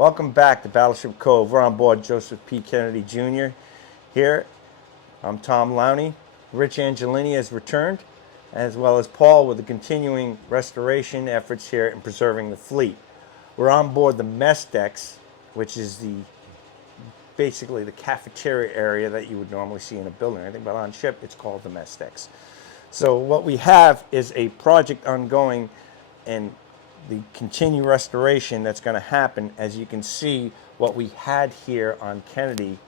Welcome back to Battleship Cove. We're on board Joseph P. Kennedy Jr. Here, I'm Tom Lowney. Rich Angelini has returned, as well as Paul with the continuing restoration efforts here in preserving the fleet. We're on board the mess decks, which is basically the cafeteria area that you would normally see in a building or anything, but on ship it's called the mess decks. So what we have is a project ongoing and the continued restoration that's going to happen. As you can see, what we had here on Kennedy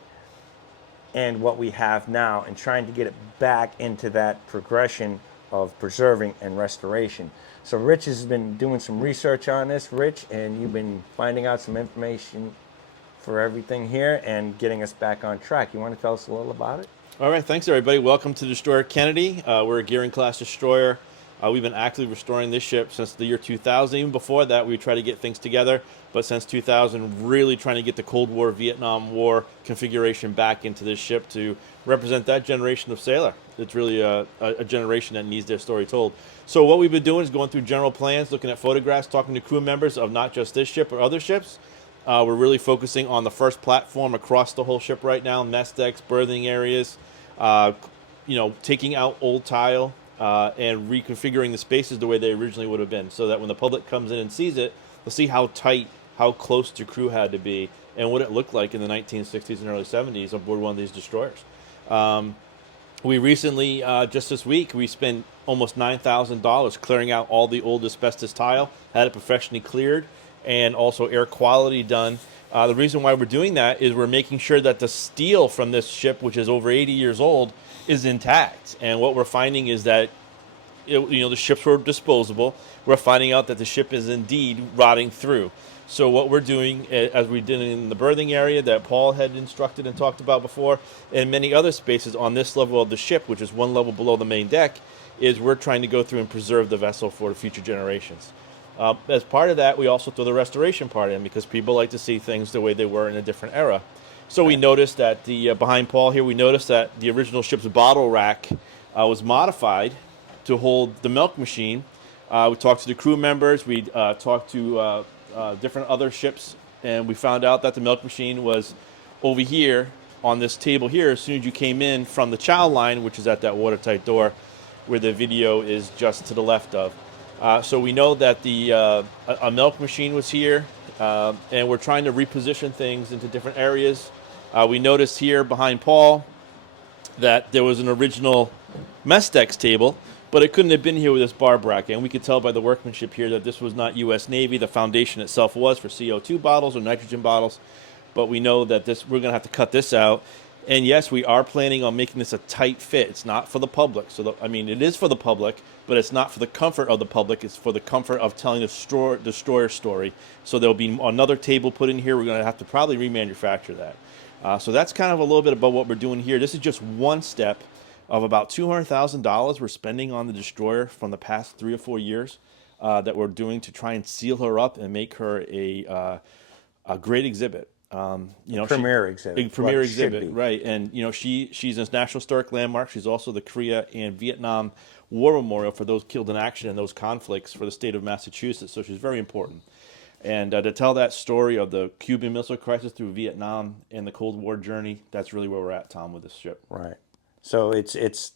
and what we have now, and trying to get it back into that progression of preserving and restoration. So Rich has been doing some research on this, Rich, and you've been finding out some information for everything here and getting us back on track. You want to tell us a little about it? All right, thanks everybody. Welcome to Destroyer Kennedy. We're a Gearing class destroyer. We've been actively restoring this ship since the year 2000. Even before that, we tried to get things together, but since 2000, really trying to get the Cold War, Vietnam War configuration back into this ship to represent that generation of sailor. It's really a generation that needs their story told. So what we've been doing is going through general plans, looking at photographs, talking to crew members of not just this ship, but other ships. We're really focusing on the first platform across the whole ship right now, mess decks, berthing areas, taking out old tile, and reconfiguring the spaces the way they originally would have been, so that when the public comes in and sees it, they'll see how tight, how close the crew had to be, and what it looked like in the 1960s and early 70s aboard one of these destroyers. We recently, just this week, we spent almost $9,000 clearing out all the old asbestos tile, had it professionally cleared, and also air quality done. The reason why we're doing that is we're making sure that the steel from this ship, which is over 80 years old, is intact. And what we're finding is that the ships were disposable. We're finding out that the ship is indeed rotting through. So what we're doing, as we did in the berthing area that Paul had instructed and talked about before, and many other spaces on this level of the ship, which is one level below the main deck, is we're trying to go through and preserve the vessel for the future generations. As part of that, we also throw the restoration part in, because people like to see things the way they were in a different era. So we noticed that behind Paul here, we noticed that the original ship's bottle rack was modified to hold the milk machine. We talked to the crew members. We talked to different other ships, and we found out that the milk machine was over here on this table here as soon as you came in from the chow line, which is at that watertight door where the video is just to the left of. So we know that a milk machine was here, and we're trying to reposition things into different areas. We noticed here behind Paul that there was an original mess decks table, but it couldn't have been here with this bar bracket. And we could tell by the workmanship here that this was not U.S. Navy. The foundation itself was for CO2 bottles or nitrogen bottles, but we know that we're going to have to cut this out. And yes, we are planning on making this a tight fit. It's not for the public. It is for the public, but it's not for the comfort of the public. It's for the comfort of telling the destroyer story. So there'll be another table put in here. We're going to have to probably remanufacture that. So that's kind of a little bit about what we're doing here. This is just one step of about $200,000 we're spending on the destroyer from the past 3 or 4 years that we're doing to try and seal her up and make her a great exhibit. Premier exhibit. Premier exhibit, right. And, she's a National Historic Landmark. She's also the Korea and Vietnam War Memorial for those killed in action in those conflicts for the state of Massachusetts. So she's very important. And to tell that story of the Cuban Missile Crisis through Vietnam and the Cold War journey, that's really where we're at, Tom, with this ship. Right. So it's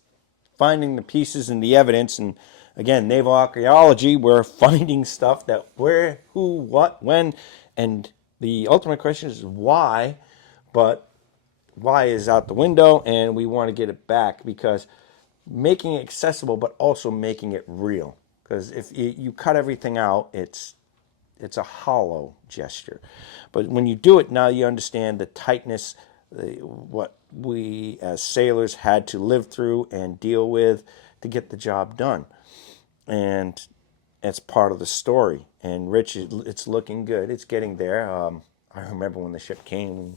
finding the pieces and the evidence. And again, naval archaeology, we're finding stuff that where, who, what, when, and the ultimate question is why, but why is out the window, and we want to get it back, because making it accessible but also making it real. Because if you cut everything out, it's a hollow gesture. But when you do it, now you understand the tightness, what we as sailors had to live through and deal with to get the job done. And it's part of the story. And Rich, it's looking good. It's getting there. I remember when the ship came,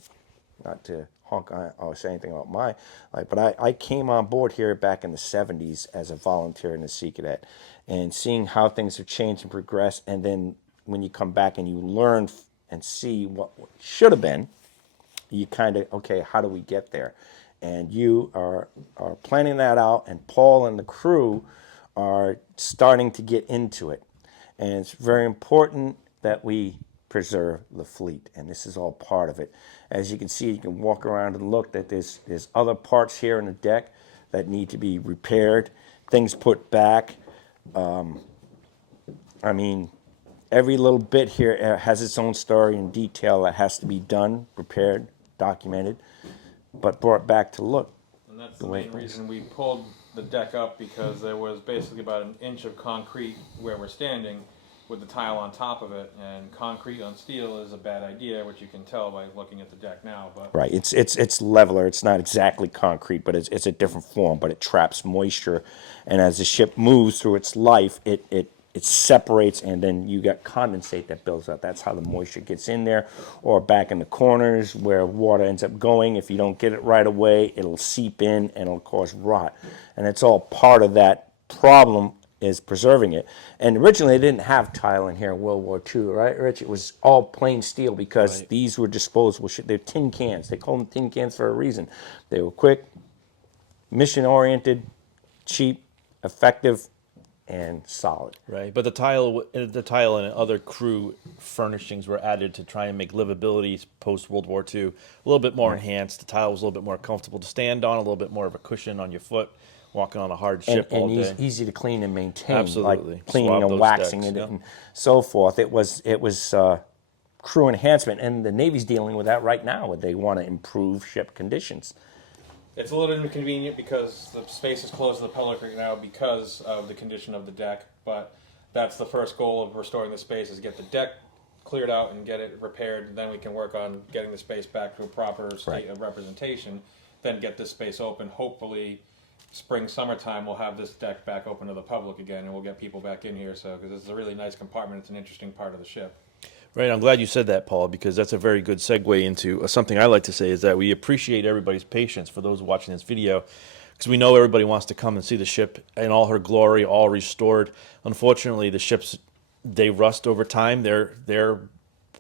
not to honk or say anything about my life, but I came on board here back in the 70s as a volunteer in the Sea Cadet, and seeing how things have changed and progressed. And then when you come back and you learn and see what should have been, you kind of, okay, how do we get there? And you are planning that out, and Paul and the crew are starting to get into it. And it's very important that we preserve the fleet, and this is all part of it. As you can see, you can walk around and look that there's other parts here in the deck that need to be repaired, things put back. I mean, every little bit here has its own story and detail that has to be done, repaired, documented, but brought back to look. And that's the main reason we pulled the deck up, because there was basically about an inch of concrete where we're standing with the tile on top of it, and concrete on steel is a bad idea, which you can tell by looking at the deck now. But Right, it's leveler. It's not exactly concrete, but it's a different form. But it traps moisture, and as the ship moves through its life, it separates, and then you got condensate that builds up. That's how the moisture gets in there, or back in the corners where water ends up going. If you don't get it right away, it'll seep in and it'll cause rot, and it's all part of that problem. Is preserving it. And originally they didn't have tile in here in World War II, right, Rich? It was all plain steel because these were disposable. They're tin cans. They call them tin cans for a reason. They were quick, mission-oriented, cheap, effective, and solid. Right, but the tile and other crew furnishings were added to try and make livability post World War II a little bit more enhanced. The tile was a little bit more comfortable to stand on, a little bit more of a cushion on your foot, walking on a hard ship all day. And easy to clean and maintain. Absolutely. Like cleaning Swab and those waxing decks, it yep. and so forth. It was crew enhancement, and the Navy's dealing with that right now. They want to improve ship conditions. it's a little inconvenient because the space is closed to the public right now because of the condition of the deck. But that's the first goal of restoring the space, is get the deck cleared out and get it repaired. Then we can work on getting the space back to a proper state of representation. Then get this space open. Hopefully, spring, summertime, we'll have this deck back open to the public again, and we'll get people back in here. So, because it's a really nice compartment, it's an interesting part of the ship. Right, I'm glad you said that, Paul, because that's a very good segue into something I like to say is that we appreciate everybody's patience for those watching this video, because we know everybody wants to come and see the ship in all her glory, all restored. Unfortunately, the ships, they rust over time. They're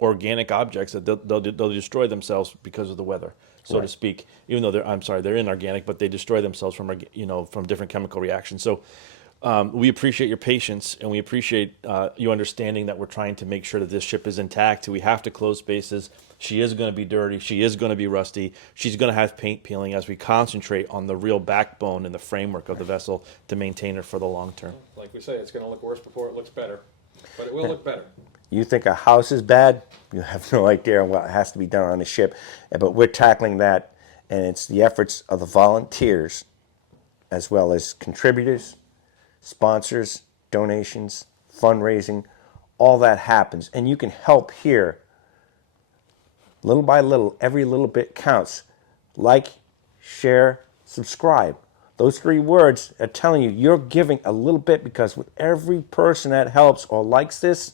organic objects that they'll destroy themselves because of the weather, so to speak. Even though they're inorganic, but they destroy themselves from different chemical reactions. So we appreciate your patience, and we appreciate you understanding that we're trying to make sure that this ship is intact. We have to close spaces. She is going to be dirty. She is going to be rusty. She's going to have paint peeling as we concentrate on the real backbone and the framework of the vessel to maintain her for the long term. Like we say, it's going to look worse before it looks better, but it will look better. You think a house is bad? You have no idea what has to be done on a ship. But we're tackling that, and it's the efforts of the volunteers as well as contributors, sponsors, donations, fundraising. All that happens. And you can help here little by little. Every little bit counts. Like, share, subscribe. Those three words are telling you you're giving a little bit, because with every person that helps or likes this,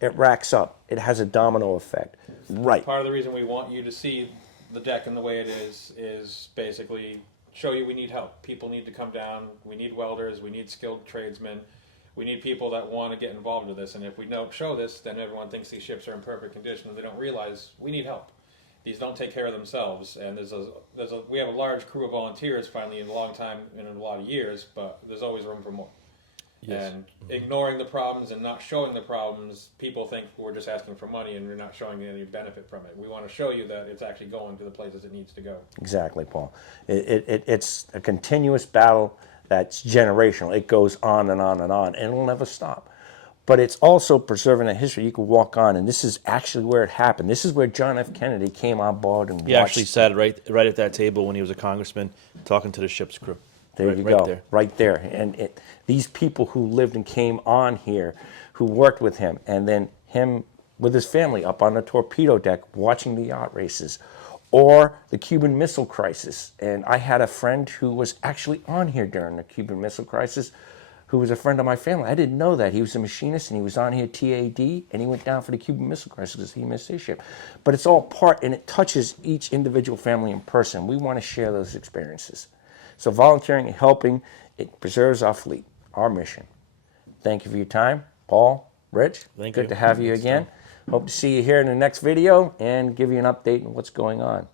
it racks up. It has a domino effect. Right. Part of the reason we want you to see the deck and the way it is basically show you we need help. People need to come down. We need welders. We need skilled tradesmen. We need people that want to get involved with this. And if we don't show this, then everyone thinks these ships are in perfect condition, and they don't realize we need help. These don't take care of themselves. And we have a large crew of volunteers finally in a long time and in a lot of years, but there's always room for more. Yes. And ignoring the problems and not showing the problems, people think we're just asking for money and we're not showing any benefit from it. We want to show you that it's actually going to the places it needs to go. Exactly, Paul. It's a continuous battle that's generational. It goes on and on and on, and it'll never stop. But it's also preserving that history. You can walk on, and this is actually where it happened. This is where John F. Kennedy came on board and He actually sat right at that table when he was a congressman talking to the ship's crew. There you go, right there. And these people who lived and came on here, who worked with him, and then him with his family up on the torpedo deck watching the yacht races, or the Cuban Missile Crisis. And I had a friend who was actually on here during the Cuban Missile Crisis, who was a friend of my family. I didn't know that. He was a machinist, and he was on here TAD, and he went down for the Cuban Missile Crisis because he missed his ship. But it's all part, and it touches each individual family in person. We want to share those experiences. So volunteering and helping, it preserves our fleet, our mission. Thank you for your time. Paul, Rich, good to have you again. Hope to see you here in the next video and give you an update on what's going on.